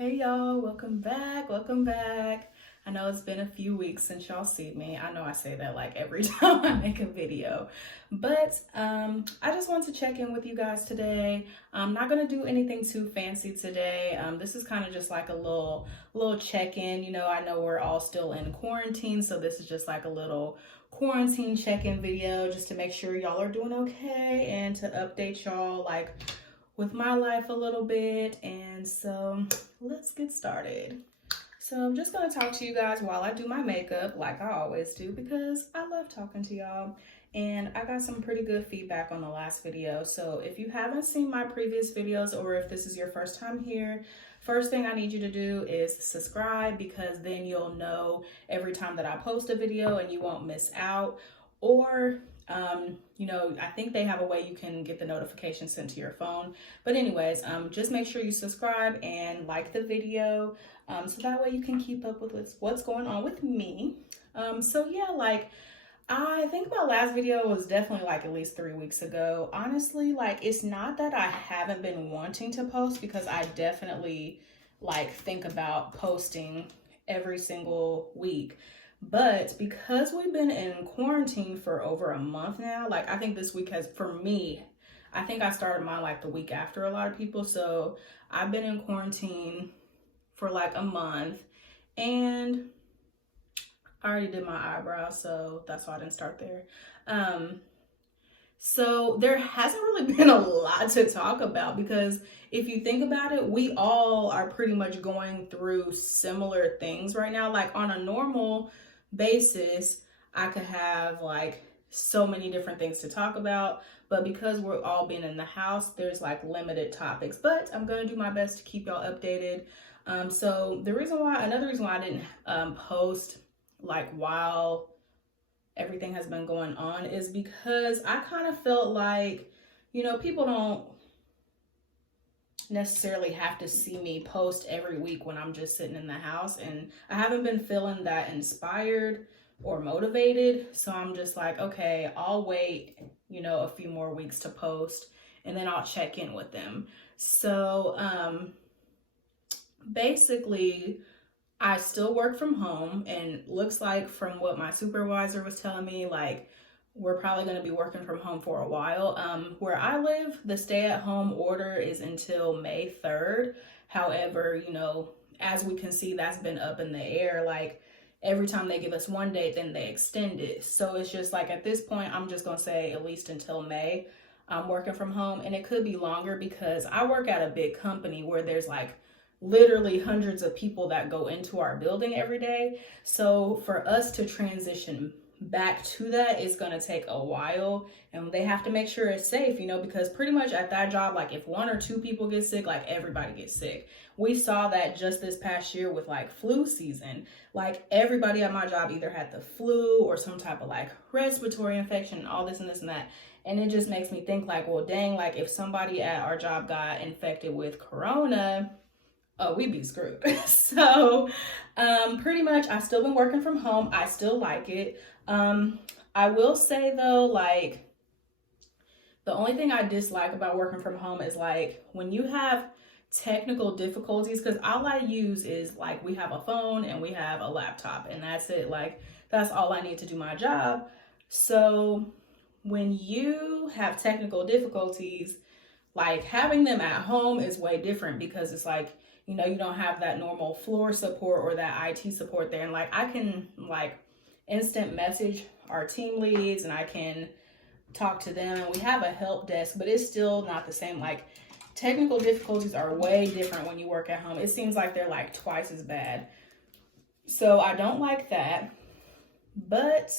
Hey y'all, welcome back, welcome back. I know it's been a few weeks since y'all see me. I know I say that like every time I make a video, but I just want to check in with you guys today. I'm not gonna do anything too fancy today. This is kind of just like a little check-in. I know we're all still in quarantine, so this is just like a little quarantine check-in video just to make sure y'all are doing okay and to update y'all like with my life a little bit. And so let's get started. So I'm just going to talk to you guys while I do my makeup like I always do because I love talking to y'all. And I got some pretty good feedback on the last video. So if you haven't seen my previous videos, or if this is your first time here, first thing I need you to do is subscribe, because then you'll know every time that I post a video and you won't miss out. Or I think they have a way you can get the notification sent to your phone. But anyways, just make sure you subscribe and like the video, so that way you can keep up with what's going on with me. So yeah, like I think my last video was definitely like at least 3 weeks ago. Honestly, like it's not that I haven't been wanting to post, because I definitely like think about posting every single week. But because we've been in quarantine for over a month now, like I think this week has, for me, I think I started mine like the week after a lot of people. So I've been in quarantine for like a month, and I already did my eyebrows, so that's why I didn't start there. So there hasn't really been a lot to talk about, because if you think about it, we all are pretty much going through similar things right now. Like on a normal basis, I could have like so many different things to talk about, but because we're all being in the house, there's like limited topics. But I'm gonna do my best to keep y'all updated. So another reason why I didn't post like while everything has been going on is because I kind of felt like, people don't necessarily have to see me post every week when I'm just sitting in the house, and I haven't been feeling that inspired or motivated. So I'm just like, okay, I'll wait, a few more weeks to post, and then I'll check in with them. So basically I still work from home, and looks like from what my supervisor was telling me, like we're probably going to be working from home for a while. Where I live, the stay-at-home order is until May 3rd. However, as we can see, that's been up in the air. Like every time they give us one date, then they extend it. So it's just like at this point, I'm just going to say at least until May, I'm working from home. And it could be longer because I work at a big company where there's like literally hundreds of people that go into our building every day. So for us to transition back to that is going to take a while, and they have to make sure it's safe, because pretty much at that job, like if one or two people get sick, like everybody gets sick. We saw that just this past year with like flu season. Like everybody at my job either had the flu or some type of like respiratory infection and all this and this and that. And it just makes me think like, well, dang, like if somebody at our job got infected with corona, oh, we'd be screwed. So pretty much I've still been working from home. I still like it. I will say though, like the only thing I dislike about working from home is like when you have technical difficulties, because all I use is like we have a phone and we have a laptop, and that's it. Like that's all I need to do my job. So when you have technical difficulties, like having them at home is way different, because it's like, you don't have that normal floor support or that IT support there. And like I can like instant message our team leads, and I can talk to them, and we have a help desk, but it's still not the same. Like technical difficulties are way different when you work at home. It seems like they're like twice as bad. So I don't like that, but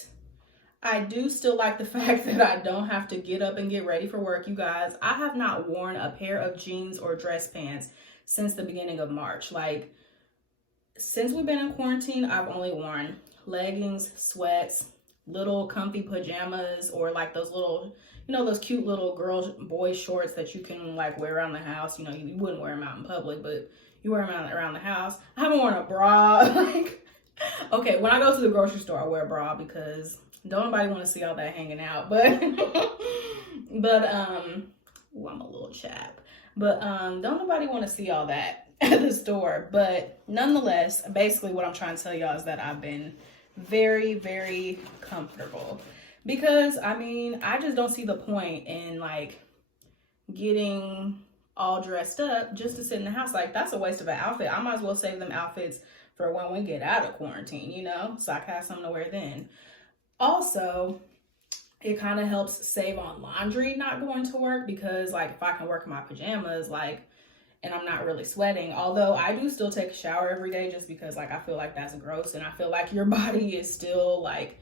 I do still like the fact that I don't have to get up and get ready for work. You guys, I have not worn a pair of jeans or dress pants since the beginning of March. Like since we've been in quarantine, I've only worn leggings, sweats, little comfy pajamas, or like those little, those cute little boy shorts that you can like wear around the house. You wouldn't wear them out in public, but you wear them around the house. I haven't worn a bra. Like, okay, when I go to the grocery store, I wear a bra because don't nobody want to see all that hanging out. But ooh, I'm a little chap. But don't nobody want to see all that at the store. But nonetheless, basically what I'm trying to tell y'all is that I've been very, very comfortable. Because, I mean, I just don't see the point in, like, getting all dressed up just to sit in the house. Like, that's a waste of an outfit. I might as well save them outfits for when we get out of quarantine, you know? So I can have something to wear then. Also, it kind of helps save on laundry not going to work, because, like, if I can work in my pajamas, like, and I'm not really sweating, although I do still take a shower every day just because, like, I feel like that's gross, and I feel like your body is still, like,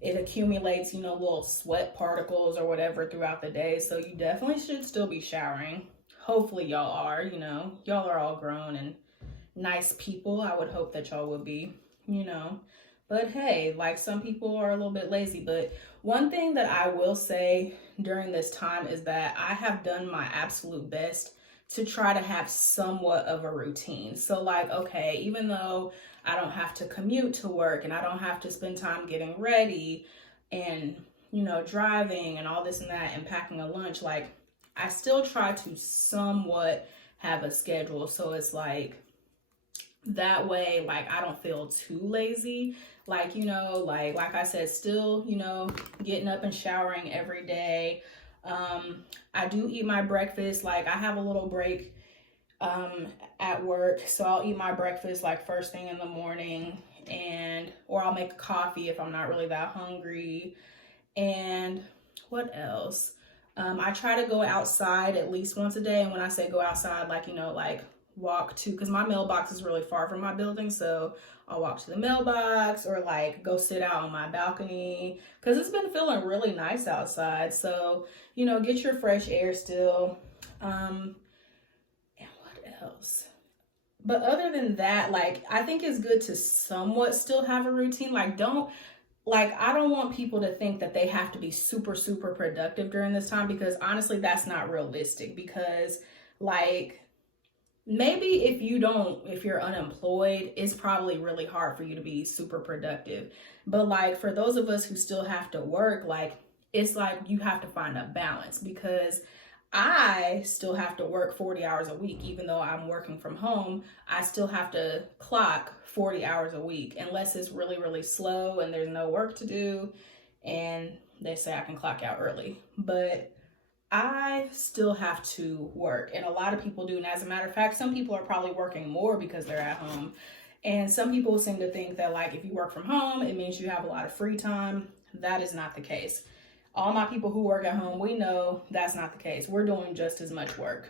it accumulates, you know, little sweat particles or whatever throughout the day. So you definitely should still be showering. Hopefully y'all are, you know, y'all are all grown and nice people. I would hope that y'all would be, you know. But hey, like, some people are a little bit lazy. But one thing that I will say during this time is that I have done my absolute best to try to have somewhat of a routine. So, like, okay, even though I don't have to commute to work and I don't have to spend time getting ready and, you know, driving and all this and that and packing a lunch, like, I still try to somewhat have a schedule. So it's like, that way, like, I don't feel too lazy. Like, you know, like I said, still, you know, getting up and showering every day. I do eat my breakfast. Like, I have a little break at work, so I'll eat my breakfast like first thing in the morning, and or I'll make a coffee if I'm not really that hungry. And what else? I try to go outside at least once a day, and when I say go outside, like, you know, like walk to, because my mailbox is really far from my building, so I'll walk to the mailbox or like go sit out on my balcony, because it's been feeling really nice outside. So, you know, get your fresh air still. And what else? But other than that, like, I think it's good to somewhat still have a routine. Like, I don't want people to think that they have to be super, super productive during this time, because honestly, that's not realistic. Because, like, maybe if you're unemployed, it's probably really hard for you to be super productive. But, like, for those of us who still have to work, like, it's like you have to find a balance, because I still have to work 40 hours a week. Even though I'm working from home, I still have to clock 40 hours a week, unless it's really, really slow and there's no work to do and they say I can clock out early. But I still have to work, and a lot of people do. And as a matter of fact, some people are probably working more because they're at home. And some people seem to think that, like, if you work from home, it means you have a lot of free time. That is not the case. All my people who work at home, we know that's not the case. We're doing just as much work.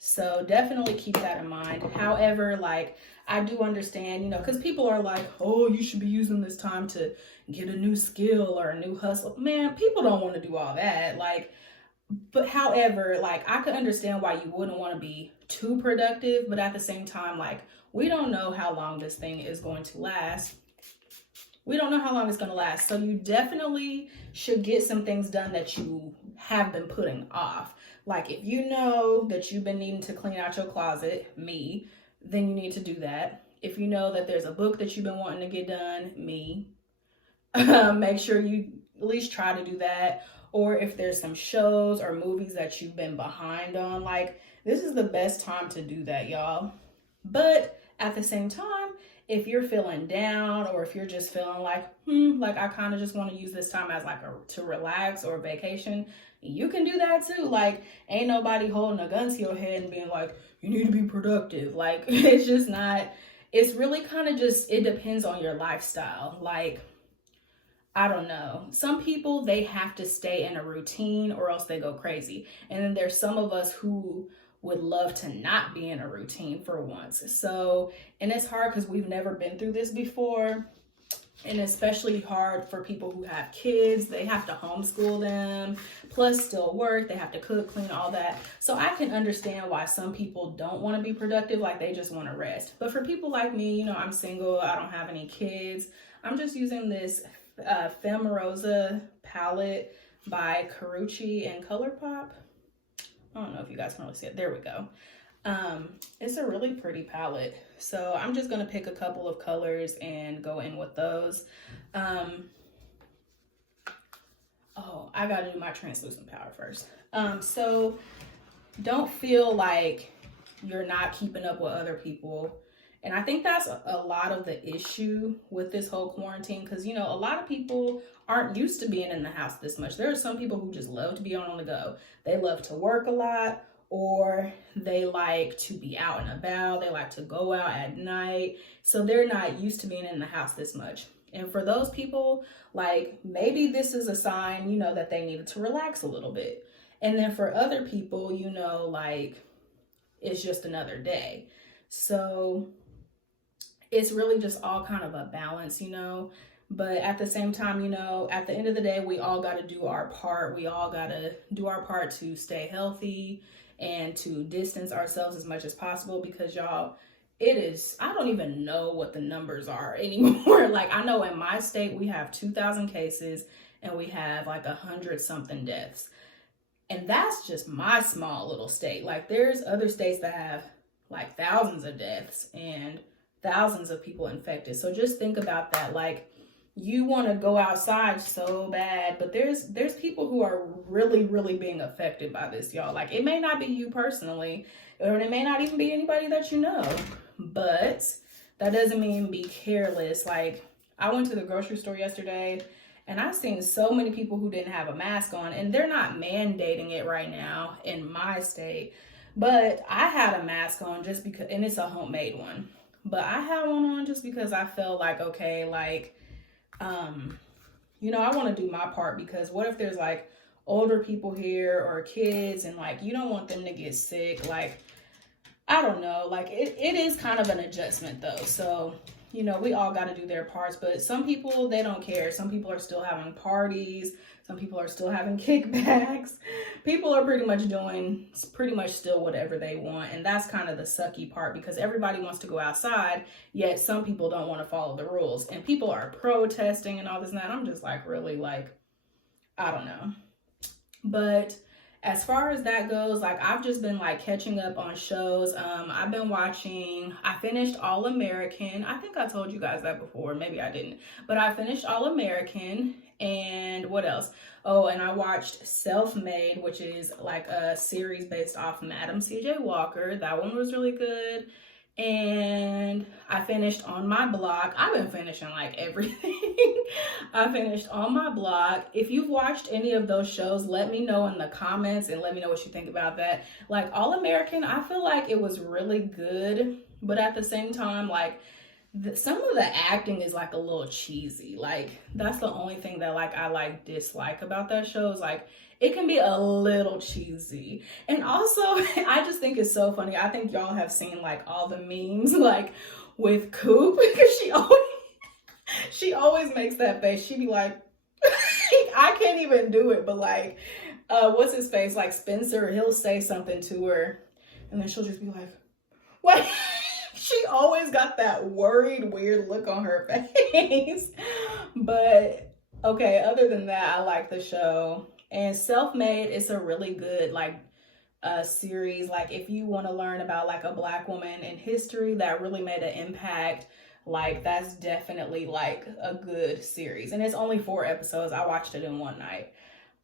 So definitely keep that in mind. However, like, I do understand, you know, because people are like, oh, you should be using this time to get a new skill or a new hustle. Man, people don't want to do all that. Like, but however, like, I could understand why you wouldn't want to be too productive, but at the same time, like, we don't know how long this thing is going to last. We don't know how long it's going to last. So you definitely should get some things done that you have been putting off. Like, if you know that you've been needing to clean out your closet, then you need to do that. If you know that there's a book that you've been wanting to get done, make sure you at least try to do that. Or if there's some shows or movies that you've been behind on, like, this is the best time to do that, y'all. But at the same time, if you're feeling down, or if you're just feeling like, like, I kind of just want to use this time as like to relax or vacation, you can do that too. Like, ain't nobody holding a gun to your head and being like, you need to be productive. Like, it's just not, it's really kind of just, it depends on your lifestyle. Like, I don't know. Some people, they have to stay in a routine or else they go crazy. And then there's some of us who would love to not be in a routine for once. So, and it's hard because we've never been through this before. And especially hard for people who have kids. They have to homeschool them, plus still work. They have to cook, clean, all that. So I can understand why some people don't want to be productive, like they just want to rest. But for people like me, you know, I'm single, I don't have any kids. I'm just using this Femme Rosa palette by Carucci and ColourPop. I don't know if you guys can really see it. There we go. It's a really pretty palette. So I'm just going to pick a couple of colors and go in with those. Oh, I got to do my translucent powder first. So don't feel like you're not keeping up with other people. And I think that's a lot of the issue with this whole quarantine, because, you know, a lot of people aren't used to being in the house this much. There are some people who just love to be on the go. They love to work a lot, or they like to be out and about. They like to go out at night. So they're not used to being in the house this much. And for those people, like, maybe this is a sign, you know, that they needed to relax a little bit. And then for other people, you know, like, it's just another day. So it's really just all kind of a balance, you know. But at the same time, you know, at the end of the day, we all got to do our part. We all got to do our part to stay healthy and to distance ourselves as much as possible, because y'all, it is, I don't even know what the numbers are anymore. Like, I know in my state, we have 2,000 cases and we have like 100 something deaths. And that's just my small little state. Like, there's other states that have like thousands of deaths and thousands of people infected. So just think about that. Like, you want to go outside so bad, but there's people who are really, really being affected by this, y'all. Like, it may not be you personally, or it may not even be anybody that you know, but that doesn't mean be careless. Like, I went to the grocery store yesterday and I've seen so many people who didn't have a mask on, and they're not mandating it right now in my state, but I had a mask on just because, and it's a homemade one, but I had one on just because I felt like, okay, like, you know, I want to do my part, because what if there's like older people here or kids, and like, you don't want them to get sick. Like, I don't know, like it is kind of an adjustment though. So, you know, we all got to do their parts, but some people, they don't care. Some people are still having parties. Some people are still having kickbacks. People are pretty much doing still whatever they want. And that's kind of the sucky part, because everybody wants to go outside, yet some people don't want to follow the rules. And people are protesting and all this and that. I'm just like, really, like, I don't know. But as far as that goes, like, I've just been like catching up on shows. I've been watching, I finished All American. I think I told you guys that before, maybe I didn't, but I finished All American. And what else? Oh, and I watched Self-Made, which is like a series based off Madam C.J. Walker. That one was really good. And I finished On My Block. I've been finishing like everything. I finished On My Block. If you've watched any of those shows, let me know in the comments and let me know what you think about that. Like, All American, I feel like it was really good, but at the same time, like, some of the acting is like a little cheesy. Like, that's the only thing that like I like dislike about that show, is like it can be a little cheesy. And also, I just think it's so funny. I think y'all have seen like all the memes like with Coop, because she always makes that face. She be like, I can't even do it, but like, what's his face? Like Spencer, he'll say something to her, and then she'll just be like, what? She always got that worried, weird look on her face. But okay, other than that, I like the show. And Self-Made is a really good like series. Like, if you want to learn about like a Black woman in history that really made an impact, like, that's definitely like a good series. And it's only 4 episodes. I watched it in one night.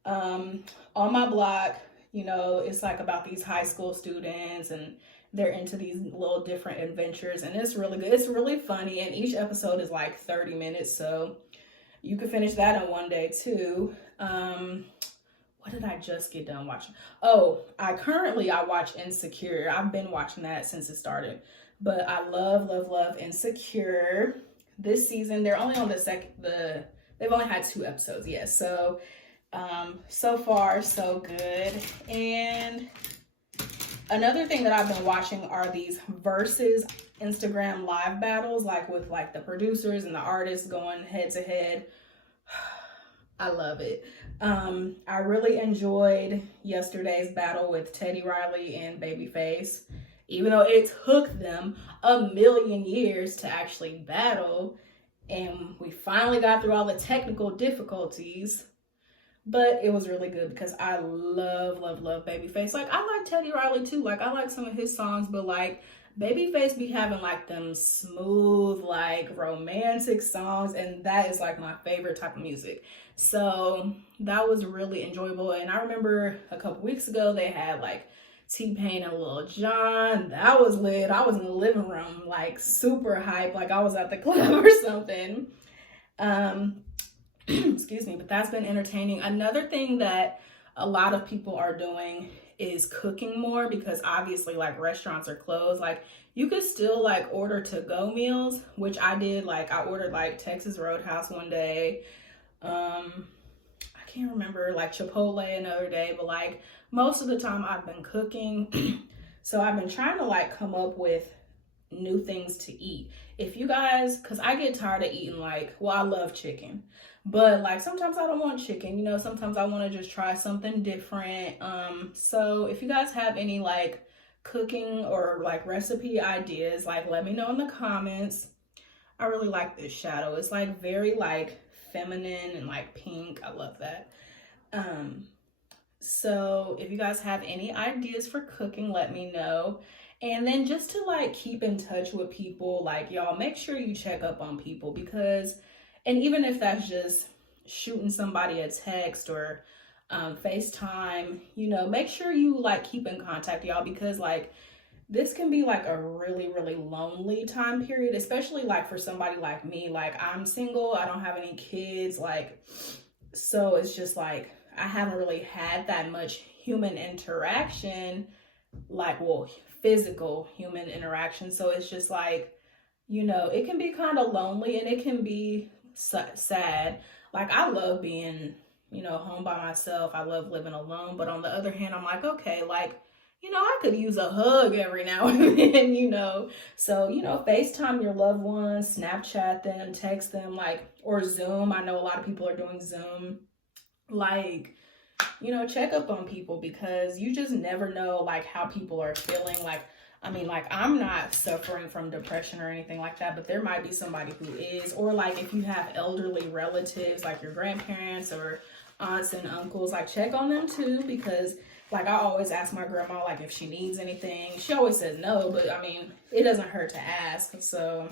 On My Block, you know, it's like about these high school students, and they're into these little different adventures, and it's really good. It's really funny, and each episode is like 30 minutes, so you could finish that in one day too. What did I just get done watching? Oh, I watch Insecure. I've been watching that since it started, but I love Insecure. This season, they're only on they've only had 2 episodes, yes. So, so far so good. And another thing that I've been watching are these versus Instagram live battles, like with like the producers and the artists going head to head. I love it. I really enjoyed yesterday's battle with Teddy Riley and Babyface, even though it took them a million years to actually battle, and we finally got through all the technical difficulties. But it was really good because I love Babyface. Like, I like Teddy Riley too. Like, I like some of his songs, but like Babyface be having like them smooth, like romantic songs, and that is like my favorite type of music. So that was really enjoyable. And I remember a couple weeks ago they had like T-Pain and Lil Jon. That was lit. I was in the living room, like super hype, like I was at the club or something. Excuse me, but that's been entertaining. Another thing that a lot of people are doing is cooking more, because obviously like restaurants are closed. Like you could still like order to-go meals, which I did. Like I ordered like Texas Roadhouse one day. I can't remember, like Chipotle another day, but like most of the time I've been cooking. So I've been trying to like come up with new things to eat. If you guys, because I get tired of eating, like, well, I love chicken, but like sometimes I don't want chicken, you know, sometimes I want to just try something different. So if you guys have any like cooking or like recipe ideas, like let me know in the comments. I really like this shadow. It's like very like feminine and like pink. I love that. So if you guys have any ideas for cooking, let me know. And then just to like keep in touch with people, like y'all make sure you check up on people, because, and even if that's just shooting somebody a text or FaceTime, you know, make sure you like keep in contact, y'all, because like this can be like a really, really lonely time period, especially like for somebody like me. Like I'm single, I don't have any kids, like, so it's just like I haven't really had that much human interaction, like, well, physical human interaction. So it's just like, you know, it can be kind of lonely and it can be sad. Like I love being, you know, home by myself. I love living alone. But on the other hand, I'm like, okay, like, you know, I could use a hug every now and then, you know. So, you know, FaceTime your loved ones, Snapchat them, text them, like, or Zoom. I know a lot of people are doing Zoom. Like, you know, check up on people, because you just never know like how people are feeling. Like, I mean, like I'm not suffering from depression or anything like that, but there might be somebody who is. Or like if you have elderly relatives, like your grandparents or aunts and uncles, like check on them too, because like I always ask my grandma like if she needs anything. She always says no, but I mean, it doesn't hurt to ask. So,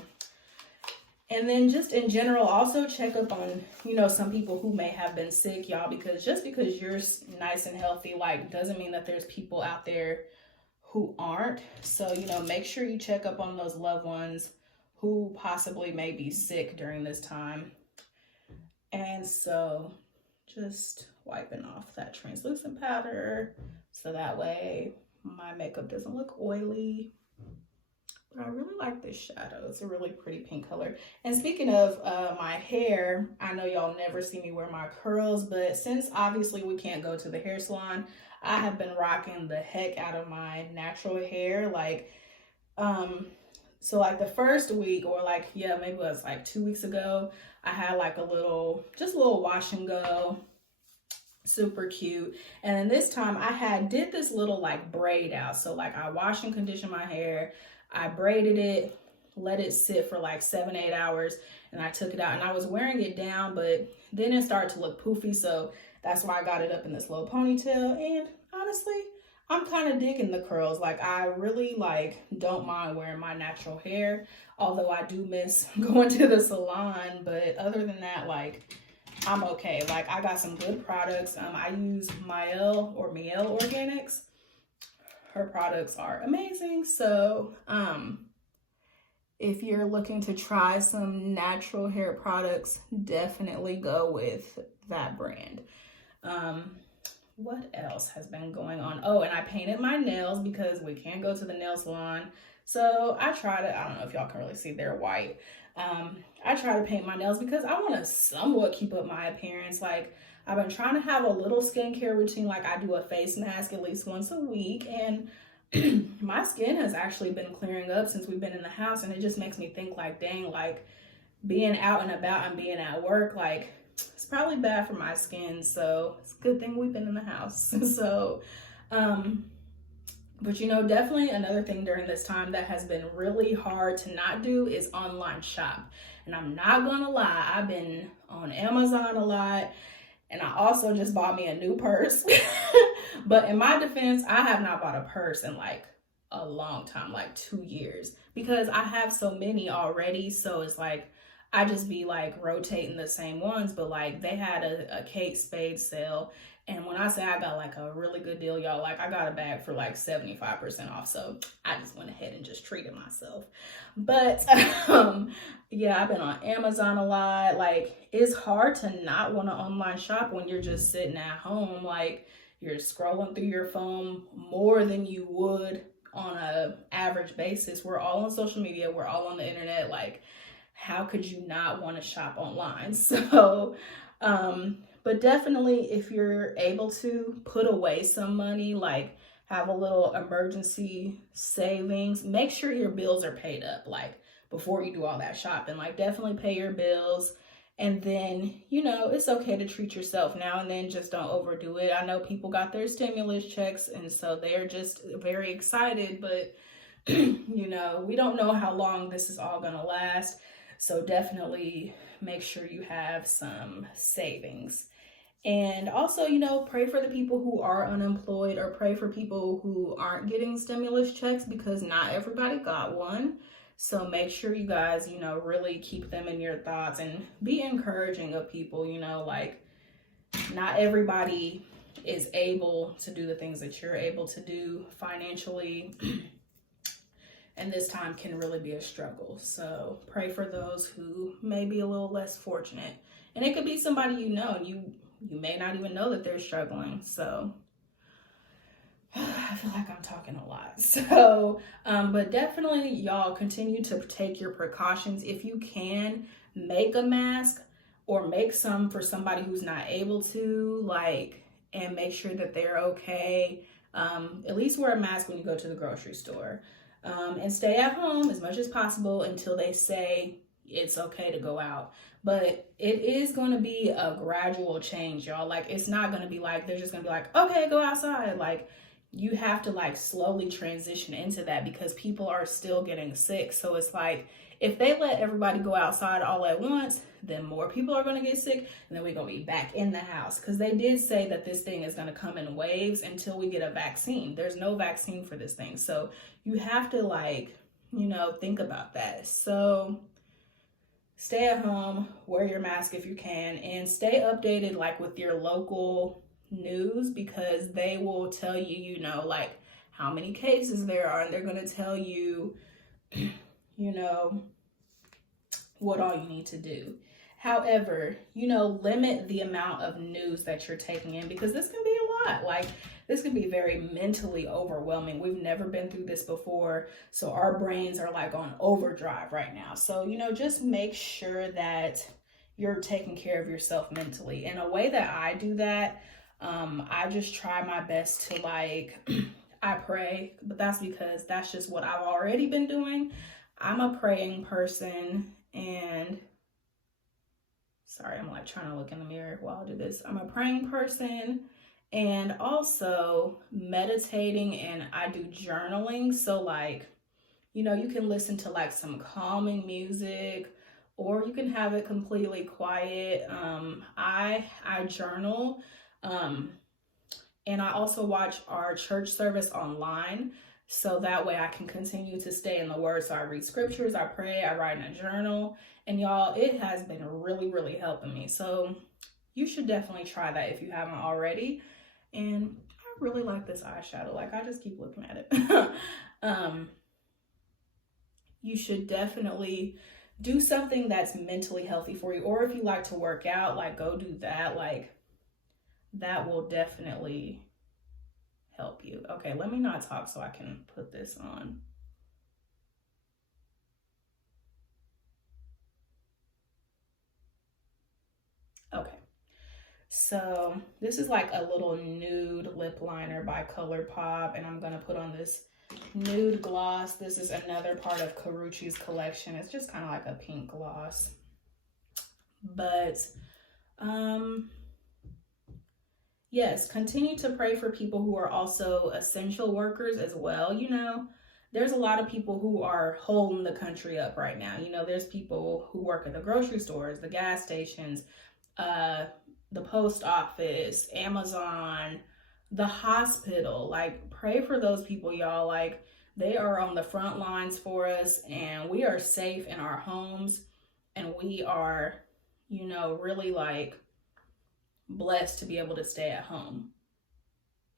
and then just in general, also check up on, you know, some people who may have been sick, y'all, because just because you're nice and healthy, like, doesn't mean that there's people out there who aren't. So, you know, make sure you check up on those loved ones who possibly may be sick during this time. And so just wiping off that translucent powder so that way my makeup doesn't look oily. But I really like this shadow. It's a really pretty pink color. And speaking of my hair, I know y'all never see me wear my curls, but since obviously we can't go to the hair salon, I have been rocking the heck out of my natural hair. Like, so like the first week, or like, yeah, maybe it was like 2 weeks ago, I had like just a little wash and go. Super cute. And then this time I did this little like braid out. So like I washed and conditioned my hair, I braided it, let it sit for like 7-8 hours, and I took it out, and I was wearing it down, but then it started to look poofy. So that's why I got it up in this little ponytail. And honestly, I'm kind of digging the curls. Like I really like don't mind wearing my natural hair, although I do miss going to the salon. But other than that, like I'm okay. Like I got some good products. I use Mielle Organics. Her products are amazing. So if you're looking to try some natural hair products, definitely go with that brand. What else has been going on? Oh, and I painted my nails because we can't go to the nail salon. So I don't know if y'all can really see, they're white. I try to paint my nails because I want to somewhat keep up my appearance. Like I've been trying to have a little skincare routine. Like I do a face mask at least once a week, and my skin has actually been clearing up since we've been in the house. And it just makes me think like, dang, like being out and about and being at work, like it's probably bad for my skin. So it's a good thing we've been in the house. So, but you know, definitely another thing during this time that has been really hard to not do is online shop. And I'm not gonna lie, I've been on Amazon a lot, and I also just bought me a new purse. But in my defense, I have not bought a purse in like a long time, like 2 years, because I have so many already. So it's like I just be like rotating the same ones, but like they had a Kate Spade sale. And when I say I got like a really good deal, y'all, like I got a bag for like 75% off. So I just went ahead and just treated myself. But yeah, I've been on Amazon a lot. Like it's hard to not want to online shop when you're just sitting at home. Like you're scrolling through your phone more than you would on a average basis. We're all on social media. We're all on the internet. Like how could you not want to shop online? So, but definitely if you're able to put away some money, like have a little emergency savings, make sure your bills are paid up, like before you do all that shopping, like definitely pay your bills. And then, you know, it's okay to treat yourself now and then, just don't overdo it. I know people got their stimulus checks and so they're just very excited, but you know, we don't know how long this is all gonna last. So definitely make sure you have some savings. And also, you know, pray for the people who are unemployed, or pray for people who aren't getting stimulus checks, because not everybody got one. So make sure you guys, you know, really keep them in your thoughts and be encouraging of people, you know, like not everybody is able to do the things that you're able to do financially. And this time can really be a struggle. So pray for those who may be a little less fortunate. And it could be somebody you know, and you may not even know that they're struggling. So I feel like I'm talking a lot. So, but definitely y'all continue to take your precautions. If you can, make a mask or make some for somebody who's not able to, like, and make sure that they're okay. At least wear a mask when you go to the grocery store. And stay at home as much as possible until they say it's okay to go out. But it is going to be a gradual change, y'all. Like, it's not going to be like, they're just going to be like, okay, go outside. Like, you have to like slowly transition into that because people are still getting sick. So it's like, if they let everybody go outside all at once, then more people are going to get sick, and then we're going to be back in the house. Because they did say that this thing is going to come in waves until we get a vaccine. There's no vaccine for this thing. So you have to, like, you know, think about that. So stay at home, wear your mask if you can, and stay updated, like, with your local news, because they will tell you, you know, like, how many cases there are, and they're going to tell you, you know, what all you need to do. However, you know, limit the amount of news that you're taking in, because this can be a lot. Like, this can be very mentally overwhelming. We've never been through this before. So our brains are like on overdrive right now. So, you know, just make sure that you're taking care of yourself mentally. In a way that I do that, I just try my best to, like, I pray, but that's because that's just what I've already been doing. I'm a praying person, and sorry, I'm like trying to look in the mirror while I do this. I'm a praying person and also meditating, and I do journaling. So, like, you know, you can listen to like some calming music, or you can have it completely quiet. I journal, and I also watch our church service online. So that way I can continue to stay in the word. So I read scriptures, I pray, I write in a journal, and y'all, it has been really, really helping me. So you should definitely try that if you haven't already. And I really like this eyeshadow. Like, I just keep looking at it. You should definitely do something that's mentally healthy for you. Or if you like to work out, like, go do that. Like, that will definitely help you. Okay, let me not talk so I can put this on. Okay, so this is like a little nude lip liner by ColourPop, and I'm gonna put on this nude gloss. This is another part of Karrueche's collection. It's just kind of like a pink gloss, but yes, continue to pray for people who are also essential workers as well. You know, there's a lot of people who are holding the country up right now. You know, there's people who work at the grocery stores, the gas stations, the post office, Amazon, the hospital. Like, pray for those people, y'all. Like, they are on the front lines for us, and we are safe in our homes. and we are, you know, really like blessed to be able to stay at home.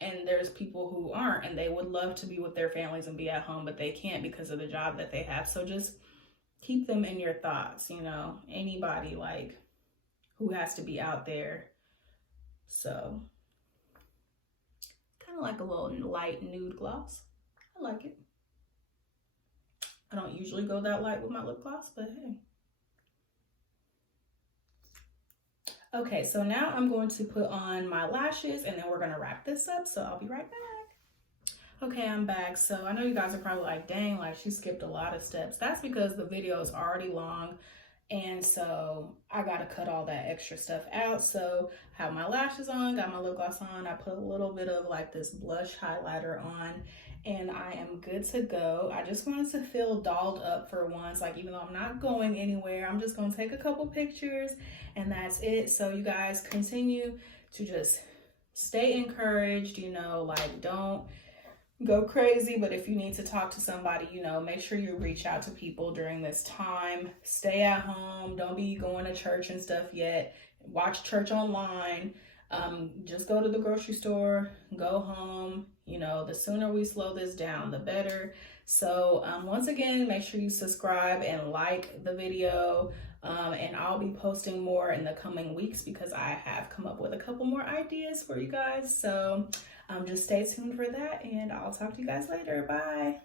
And there's people who aren't, and they would love to be with their families and be at home, but they can't because of the job that they have. So just keep them in your thoughts, you know, anybody like who has to be out there. So kind of like a little light nude gloss. I like it. I don't usually go that light with my lip gloss, but hey. Okay, so now I'm going to put on my lashes and then we're gonna wrap this up, so I'll be right back. Okay, I'm back. So I know you guys are probably like, dang, like she skipped a lot of steps. That's because the video is already long, and so I gotta cut all that extra stuff out. So I have my lashes on, got my lip gloss on, I put a little bit of like this blush highlighter on, and I am good to go. I just wanted to feel dolled up for once, like even though I'm not going anywhere, I'm just gonna take a couple pictures and that's it. So you guys continue to just stay encouraged, you know, like don't go crazy, but if you need to talk to somebody, you know, make sure you reach out to people during this time. Stay at home. Don't be going to church and stuff yet. Watch church online. Just go to the grocery store, go home. You know, the sooner we slow this down, the better. So once again, make sure you subscribe and like the video. And I'll be posting more in the coming weeks because I have come up with a couple more ideas for you guys. So just stay tuned for that, and I'll talk to you guys later. Bye.